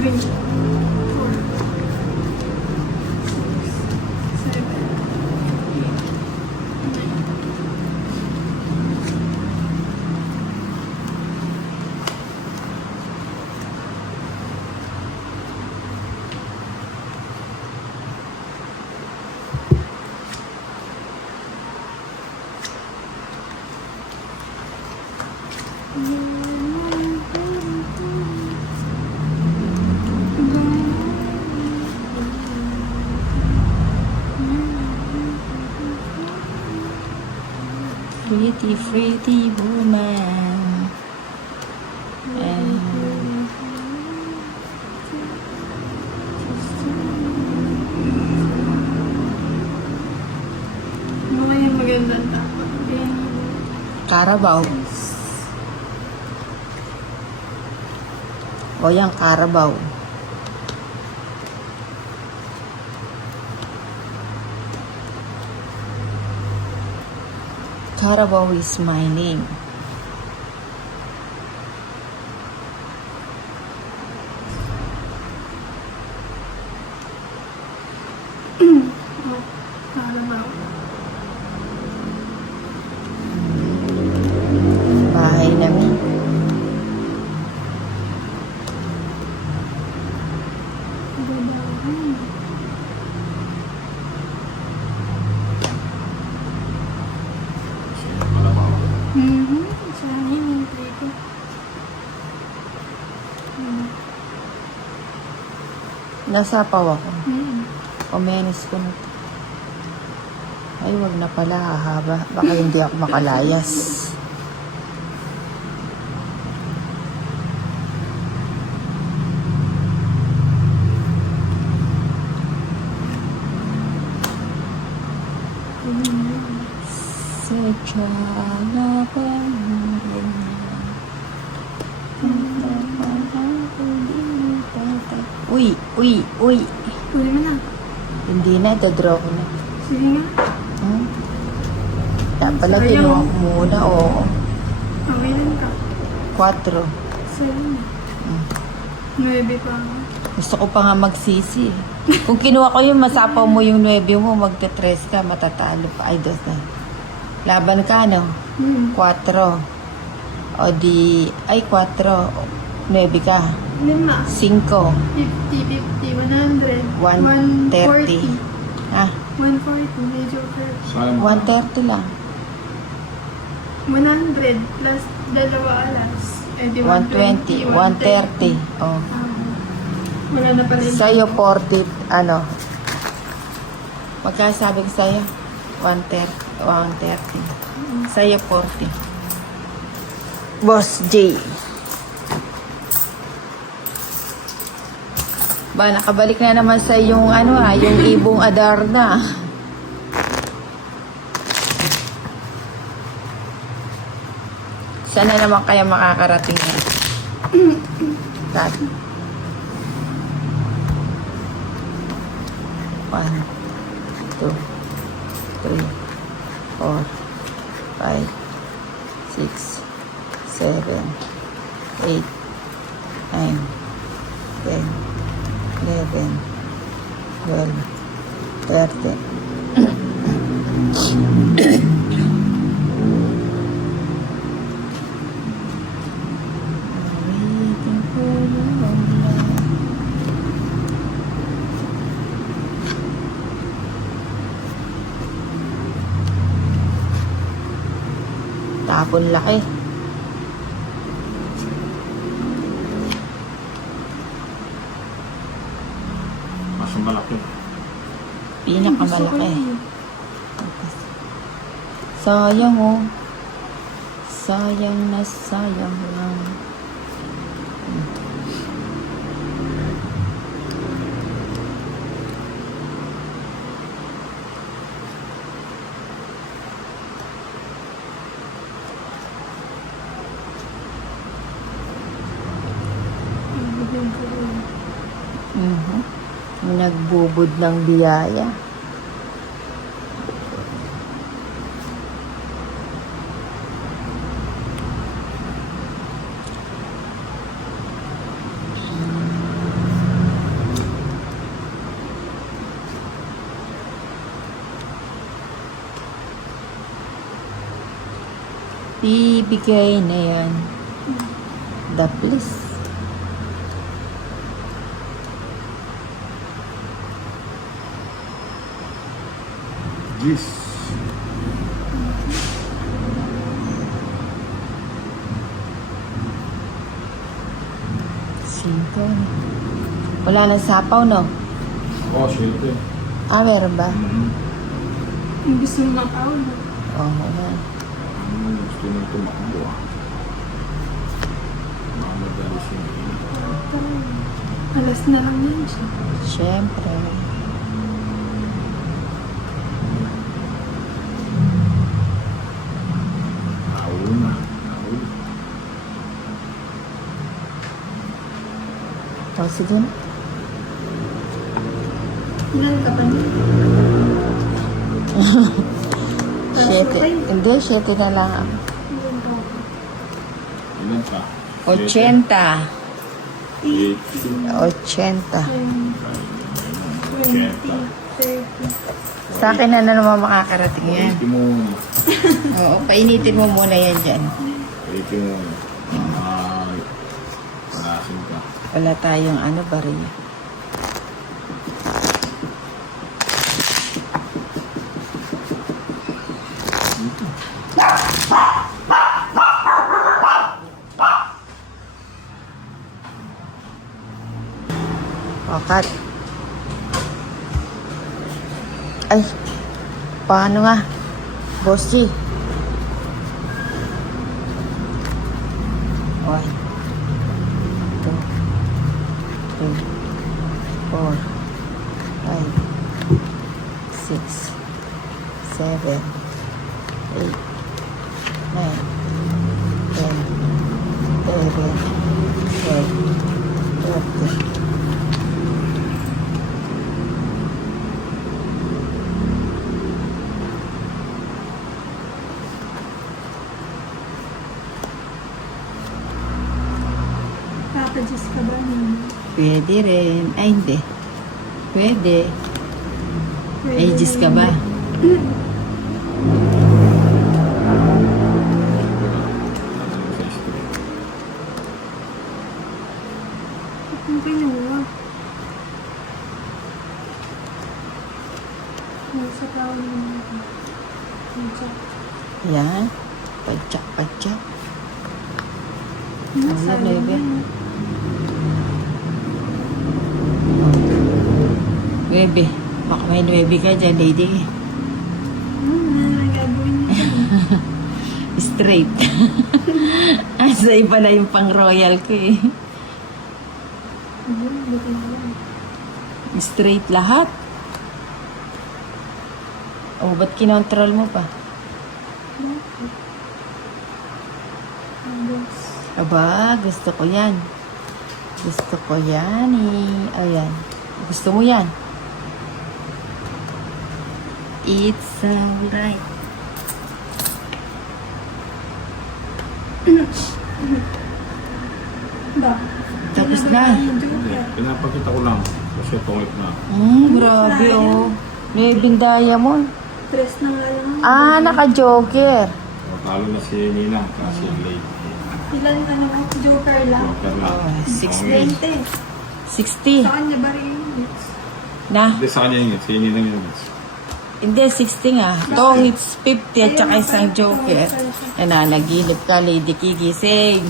3, 4, 6, 7, Pretty, pretty woman. Ano kaya magandang tama? Carabao. O yan, Carabao. Carabao is smiling. Carabao. Bahay namin. Sana hinintay ko. Nasapaw ako. Kumenis ko na to. Ay, wag na pala, hahaba. Baka hindi ako makalayas. Sadya na ba Uy, uy, uy. Tuloy mo na. Hindi na, dadraw ko na. Sige nga. Kaya pala Sayang. kinuha ko muna, oo. Okay lang ka. 4. 7 na. 9 pa ako. Gusto ko pa nga magsisi. Kung kinuha ko yung masapaw mo yung 9 mo, magte-3 ka, matatalo pa. Ay, dos na. Laban ka, no? 4. O di, ay 4. 9 ka. 5. 5. 50, 50, 100. 130. 140. Ah, 140. Medyo curve. 130 lang. 100 plus dalawa alas. Eh di 120. 130. Oh. Wala na pala yung Sa'yo, 40. Ano? Magkasabi ko sa'yo? 130. 130. Sa'yo, 40. Boss J. Ba, nakabalik na naman sa yung ano yung ibong Adarna. Sana naman kaya makakarating na. Dati. 1, 2, 3, 4, 5, 6, 7, 8, 9, 10, 11, 12, 13. Tapon laki. Mas malaki. Pinakamalaki. Sayang oh. Sayang na sayang lang. Nagbubud ng biyaya. Ibigay na yan. The please. Yes. Cinco. Wala nang sapaw, no? Oh, syempre. Ah, meron ba? Yung gusto mo ng Paolo. Oo, wala. Gusto nang tumakbo ah. Mamadali siya. Alas na lang yan siya. Siyempre. Naul na. Naul. O, sige na. Ilan ka pa niya? Siyete. Hindi, siyete na lang ako. Ilan ka pa? Ilan pa? 80. 8. 80. 20, 30. Sa akin na naman makakarating yan. 80 mo. Oo, painitin mo muna yan dyan. 80 mo. Ay. Panasin ka. Wala tayong ano, baril. Cut. Ay, paano nga? Boss G. One, 2, 3, 4, 5, 6, 7, 8, 9, 10, 11, 12, 13. Papadjust ka ba niya? Pwede rin. Ay, hindi. Pwede. Ages ka ba? Ang kinuha. Nasa Paolo naman. Nasa. Yan. Padyak. Nasa. Ano, baby? Bebe. Baka may 9 ka dyan, lady. Ano na gagawin niya? Straight. Asa iba na yung pang royal ko eh. Ayun, buti na lang. Straight lahat. Oh, ba't kinontrol mo pa? Bakit? Ang boss. Aba, gusto ko yan. Gusto ko yan eh. Ayan. Gusto mo yan? It's alright. Ba? Tapos na. Pinapakita ko lang. Kasi tungit na. Grabe oh. May diamond. Tres na nga lang. Ah, naka-joker. Talo na si Nina. Kasi late. Ilan ano? Joker lang. Joker lang. Oh, 60. 20. 60. Sa kanya ba rin yung hits? Na? Hindi sa kanya yun. Si Nina yun. Hindi, 60 nga. Tong hits 50 at saka isang joker. Nananaginip ka, Lady Kigising.